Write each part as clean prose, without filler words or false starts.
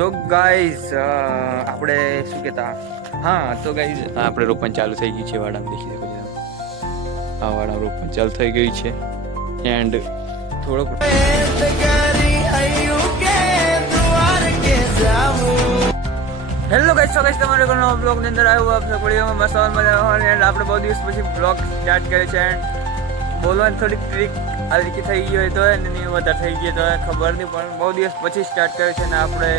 તો ગાઈઝ આપણે શું કહેતા, હા તો ગાઈઝ આપણે રોપણ ચાલુ થઈ ગયું છે વાડામાં, દેખી શકો છો આ વાડા રોપણ ચાલુ થઈ ગયું છે એન્ડ થોડોક હેલો ગાઈઝ, સ્વાગત છે તમારે કોનો બ્લોગ ની અંદર આવ્યો આપ સપડીઓમાં મસ્ત મજા એન્ડ આપણે બહુ દિવસ પછી બ્લોગ સ્ટાર્ટ કર્યો છે એન્ડ બોલવાની થોડીક ટ્રીક આ રીતે થઈ ગઈ હોય તો એની વધારે થઈ ગઈ તો ખબર નહીં, પણ બહુ દિવસ પછી સ્ટાર્ટ કર્યું છે ને આપણે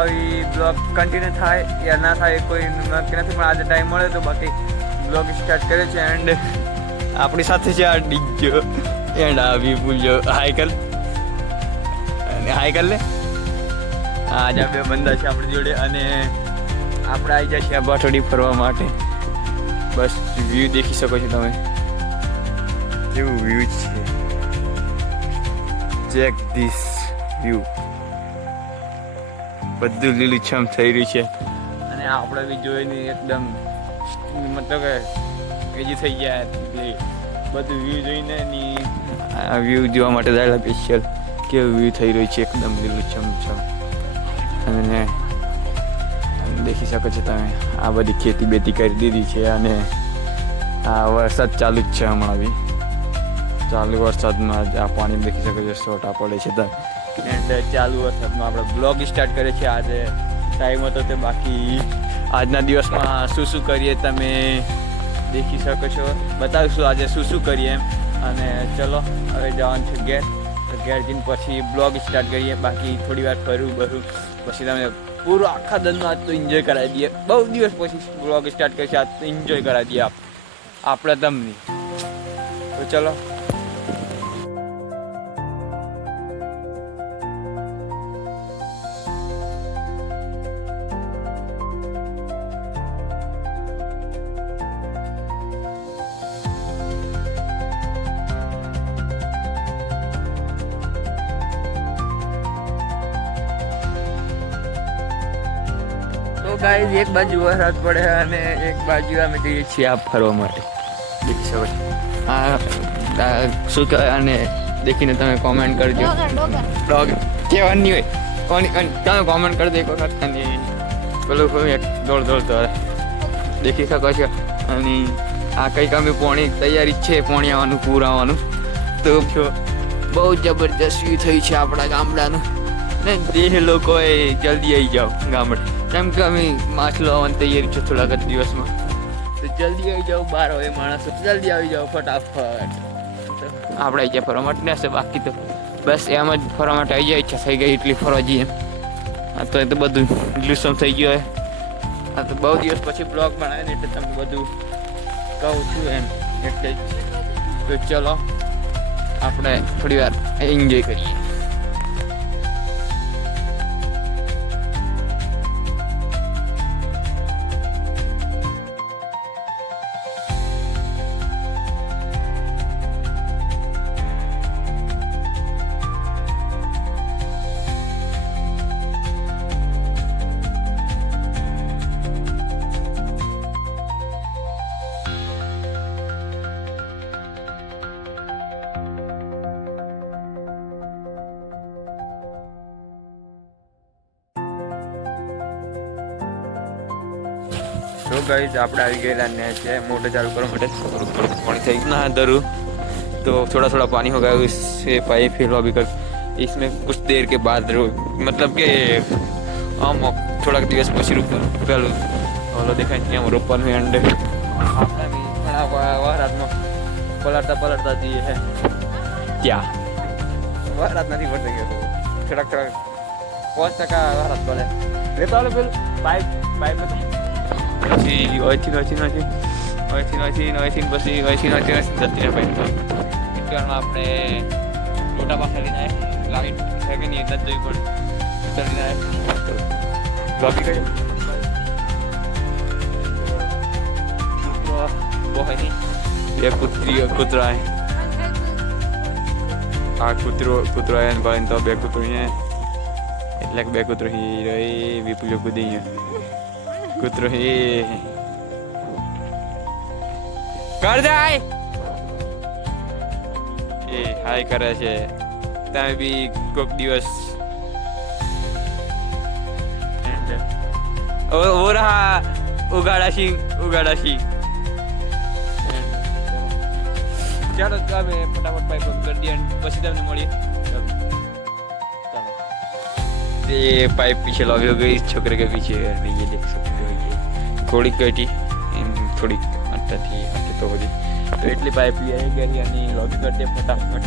આવી બ્લોગ કન્ટિન્યુ થાય યા ના થાય કોઈ નક્કી નથી, પણ આજે ટાઈમ મળે તો બાકી બ્લોગ સ્ટાર્ટ કર્યો છે એન્ડ આપણી સાથે છે આ ડીજો એન્ડ આવી ભૂલ્યો હાઈ કર અને હાઈ કર લે. આજે બે બંદા છે આપણી જોડે અને આપણે આવી જાય છે આ બાઠોડી ફરવા માટે. બસ વ્યૂ દેખી શકો છો તમે, કેવું વ્યૂ છે, ચેક ધીસ વ્યૂ. બધું લીલુંછમ થઈ રહ્યું છે અને આપણે બી જોઈને એકદમ મતલબ કે એજી થઈ ગયા બધું વ્યૂ જોઈને ની આ વ્યૂ જોવા માટે દાડા સ્પેશિયલ કેવું વ્યૂ થઈ રહ્યું છે, એકદમ લીલુંછમ અને દેખી શકો છો તમે આ બધી ખેતી બેતી કરી દીધી છે અને આ વરસાદ ચાલુ જ છે હમણાં બી. ચાલુ વરસાદમાં આ પાણી દેખી શકો છો છોટા પડે છે તો એન્ડ ચાલુ વરસાદમાં આપણે બ્લોગ સ્ટાર્ટ કરીએ છીએ. આજે ટાઈમ હતો તે બાકી આજના દિવસમાં શું શું કરીએ તમે દેખી શકો છો, બતાવીશું આજે શું શું કરીએ એમ. અને ચલો હવે જવાનું છે ઘેર, તો ઘેર જઈને પછી બ્લોગ સ્ટાર્ટ કરીએ. બાકી થોડી વાર ફરું બરું પછી તમે પૂરો આખા દનમાં આજ તો એન્જોય કરાવી દઈએ. બહુ દિવસ પછી બ્લોગ સ્ટાર્ટ કરીએ આજ તો એન્જોય કરાવી દઈએ આપણે તમને. તો ચલો ગાઈઝ એક બાજુ વરસાદ પડે અને એક બાજુ અમે જઈએ છીએ આ ફરવા માટે. દેખી શકો છો આ શું કહેવાય અને દેખીને તમે કોમેન્ટ કરજો. ડોગ કહેવાની હોય કોની તમે કોમેન્ટ કરી દો એક વખત અને પેલું એક દોડ તો દેખી શકો છો. અને આ કંઈક અમે પોણી તૈયારી છે, પોણી આવવાનું પૂર આવવાનું તો બહુ જબરજસ્ત વ્યૂ થયું છે આપણા ગામડાનું ને દેહ લોકોએ જલ્દી આવી જાઓ ગામડે, કેમ કે અમે માછલો આવવાની તૈયારી છે થોડાક જ દિવસમાં, તો જલ્દી આવી જાઓ. 12 હોય માણસો જલ્દી આવી જાઓ ફટાફટ. આપણે આવી જાય ફરવા માટે હશે, બાકી તો બસ એમ જ ફરવા માટે આવી જાય ઈચ્છા થઈ ગઈ એટલી ફરવા જઈએ. આ તો એ તો બધું ગ્લુસમ થઈ ગયો હોય. આ તો બહુ દિવસ પછી બ્લોગ બનાવે ને એટલે તમને બધું કહું છું એમ એટલે જ. તો ચલો આપણે થોડી વાર એન્જોય કરીએ. तो गाइस આપણે આવી ગયેલા ને છે મોટર चालू કરવા માટે. पानी થઈ ગયું ना दरू तो थोड़ा थोड़ा पानी होगा उससे पाइप फिलवा भी कर इसमें कुछ देर के बाद मतलब के हम थोड़ा દિવસ પછી પેલું ઓલો દેખાય ત્યાં રોપવાનું એન્ડ આપણે બી ઘણા વરસાદમાં પલટતા જઈએ છે ત્યાં વરસાદ નથી પડતો ગયો થોડાક 5% વરસાદ પડે રેતા પેલું પાઇપ નથી પછી ઓછી પછી જતી રહે ભાઈ. એટલામાં આપણે લોટા પાસે લઈને લાઈટ છે કે નહીં એટલે જ જોઈ પડે લોબી કઈ બોહની બે કૂતરા આ કૂતરો એને ભાઈ તો બે કૂતરો એટલે બે કૂતરો રહી વિપુલ કૂદી કૂતરો કર જાય એ હાય કરે છે. તમે બી કોઈક દિવસ वो रहा उगाड़ा सिंह चलो तो अब फटाफट पाइप बंद कर दिया પછી તમને મળીએ चलो ये पाइप पीछे लॉबी हो गई इस छोकरे के पीछे ये देख सकते हो ये थोड़ी कटी थोड़ी आटा थी आटे तो होगी तो એટલી પાઇપ લઈ ગઈ અને લોબી કરી દે ફટાફટ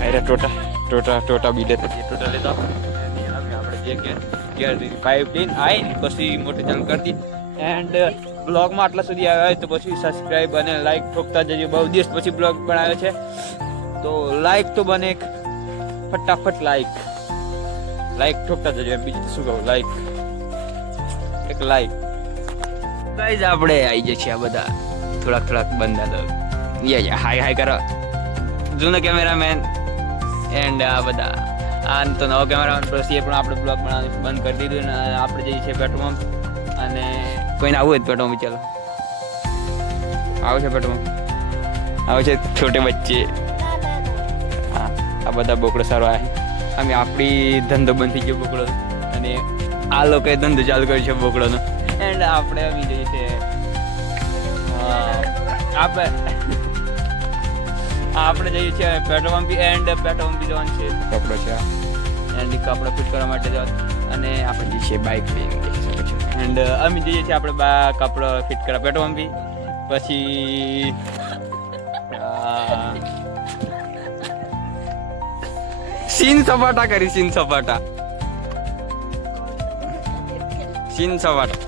અરે ટોટા બીડે તો ટોટા લેતા અને અમે આપણે જે કે પાઇપ લઈને આવી પછી મોટી ચાલુ કરી દી એન્ડ બ્લોગમાં આટલા સુધી આવ્યા હોય તો પછી સબસ્ક્રાઇબ અને લાઈક ઠોકતા જજો બહુ દિવસ પછી બ્લોગ બનાવ્યો છે તો લાઈક તો બને ફટાફટ લાઈક ઠોકતા જજો બીજું શું કહું એક લાઈક ગાઈઝ આપણે આવી જઈએ છીએ આ બધા થોડાક બંદા લોગ હાય કરો જૂનો કેમેરામેન એન્ડ આ બધા આ તો નવો કેમેરામેન પછી એ પણ આપણે બ્લોગ બનાવવાનું બંધ કરી દીધું ને આપણે જઈએ છીએ પેટ્રોલ પંપ અને કોઈને આવું હોય પેટ્રોલ પંપ ચાલો આવું છે પેટ્રોલ પંપ આવું છે છોટે બચ્ચે હા આ બધા બોકડો સારો આવે અમે આપણી ધંધો બંધ થઈ ગયો બોકડો અને આ લોકોએ ધંધો ચાલુ કર્યો છે બોકડોનો એન્ડ આપણે આવી જઈએ છીએ આપણે જઈએ છીએ petrol pump and petrol pump જવાનું છે કપડો છે એન્ડ કપડો ફિટ કરવા માટે જવાનું અને આપણે જઈએ છીએ બાઇક લઈને દેખી શકો છો એન્ડ અમે જઈએ છીએ આપણે કપડો ફિટ કરવા પેટ્રોલ પંપ પછી સીન સપાટા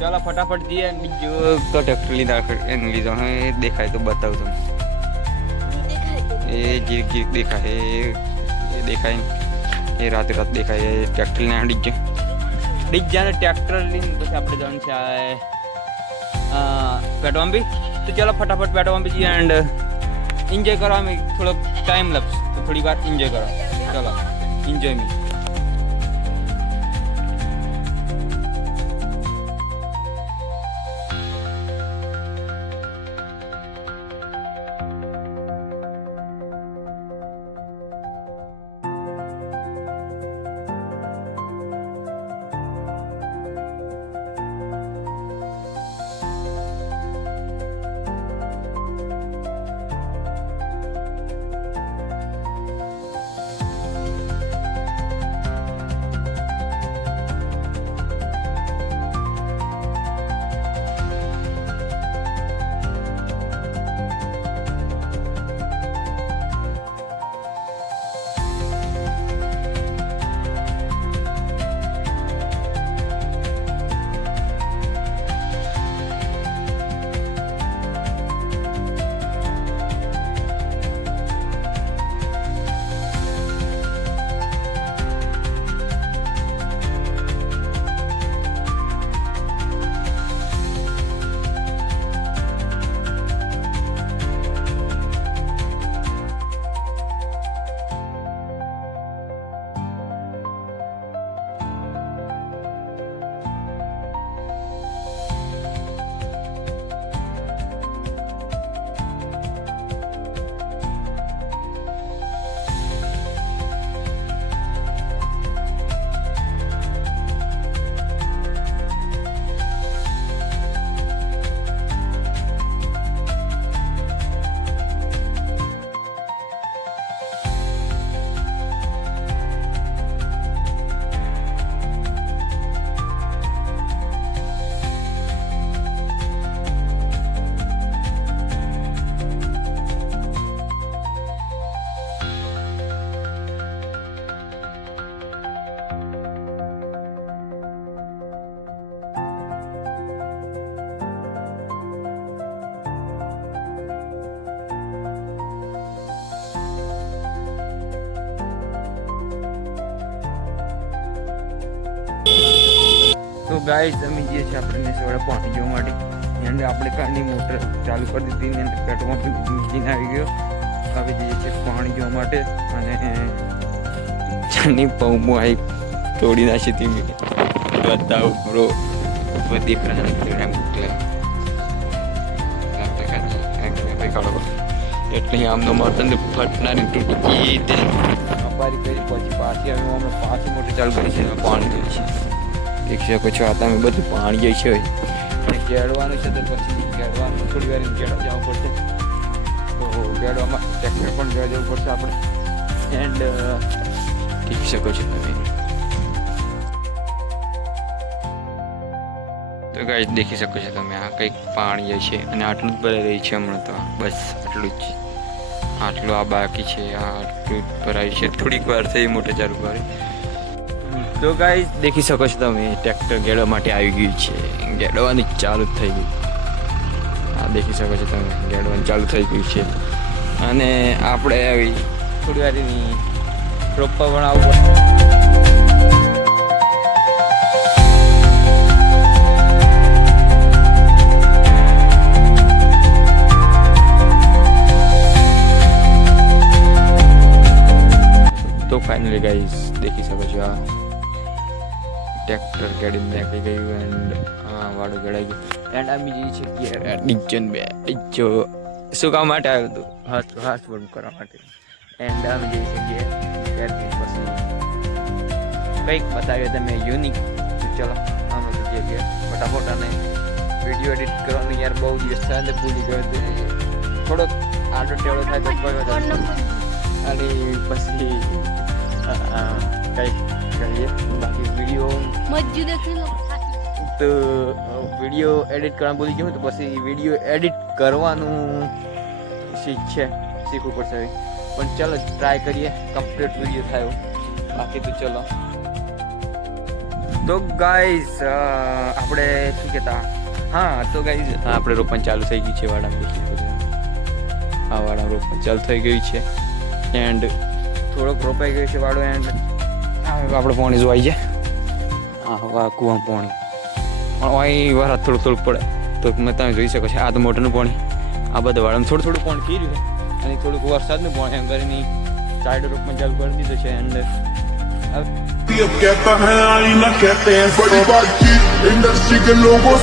ચાલો ફટાફટ જઈએ બીજું તો ટ્રેક્ટર લીધો દેખાય તો બતાવું તમને એ ગીર દેખાય એ દેખાય એ રાતે દેખાય એ ટ્રેક્ટર લઈને ડીજાને ટ્રેક્ટર લઈને પછી આપણે જવાનું છે પેટ્રોલ પંપ તો ચાલો ફટાફટ પેટ્રોલ પંપ જઈએ એન્ડ એન્જોય કરવા અમે થોડોક ટાઈમ લાગશે તો થોડી વાર એન્જોય કરવા ચલો એન્જોય મી તો ગાઈસ અમે જે છે આપણે નેસવાડા પહોંચી જવા માટે એન્ડ આપણે કારની મોટર ચાલુ કરી દીધી ને પેટ્રોલ પંપ મશીન આવી ગયો હવે જઈએ છીએ પાણી જોવા માટે અને ચાની પંપો આવી તોડી નાખી હતી બતાવ બ્રો બધી પ્રાણી મોકલે એટલે આમનો મોટર ને ફટનારી તૂટી ગઈ તે અપારી કરી પછી પાછી અમે હમણાં પાછી મોટર ચાલુ કરી છે પાણી જોઈએ છે દેખી શકો છો. આ તમે બધું પાણી જાય છે અને ગેડવાનું છે તો પછી ગેડવાનું થોડી વાર ગેડવા જવું પડશે. તો ગેડવામાં ટ્રેક્ટર પણ જોવા જવું પડશે આપણે. એન્ડ દેખી શકો છો તમે. તો ગાઈસ દેખી શકો છો તમે આ કંઈક પાણી જાય છે અને આટલું જ ભરાઈ રહી છે હમણાં. તો બસ આટલું જ, આટલું આ બાકી છે, આટલું ભરાય છે. થોડીક વાર થઈ મોટર ચાલુ કરે. તો ગાઈસ દેખી શકો છો તમે ટ્રેક્ટર ગેડવા માટે આવી ગયું છે. ગેડવાની ચાલુ થઈ ગઈ. આ દેખી શકો છો તમે ગેડવાનું ચાલુ થઈ ગયું છે અને આપણે આવી થોડી વારની રોપવા પણ આવવું પડશે. તો ફાઇનલી ગાઈસ દેખી શકો છો આ ટ્રેક્ટર ગાડી નાખી ગયું એન્ડ હા વાળું ગળાઈ ગયું. એન્ડ આ બીજી છે કે ડિજન બે જો શું કામ માટે આવ્યું હતું? હાથ બંધ કરવા માટે. એન્ડ આ બીજી છે કે ત્યારથી પછી કંઈક બતાવ્યું તમે યુનિક. ચલો આમ જે કે ફટાફટ અને વિડીયો એડિટ કરવાનું યાર બહુ દિવસ થયા ને ભૂલી ગયો. થોડોક આડો ટેળો થાય તો કોઈ અને પછી કંઈક કરીએ. બાકી વિડીયો તો વિડીયો એડિટ કરવાનું ભૂલી ગયું તો પછી વિડીયો એડિટ કરવાનું શીખવું પડશે. પણ ચલો ટ્રાય કરીએ કમ્પ્લીટ વિડીયો થાય. બાકી તો ચલો. તો ગાઈઝ આપણે શું કહેતા હા તો ગાઈઝ આપણે રોપણ ચાલુ થઈ ગયું છે વાડામાં. આ વાડા રોપણ ચાલુ થઈ ગયું છે એન્ડ થોડોક રોપાઈ ગયું છે વાળો. એન્ડ આપણે પાણી જોવાઈ જાય. હા વાહ કૂવામાં પાણી પણ અહીં વાર થોડુંક પડે તો તમે જોઈ શકો છો. આ તો મોટરનું પાણી આ બધા વાળામાં થોડું પાણી પી રહ્યું છે અને થોડુંક વરસાદનું પાણી એમ કરીને સાઈડ રોપણ ચાલુ કરી દીધું છે. એન્ડ कहता है आईना कहते हैं बड़ी बात की इंडस्ट्री के लोगों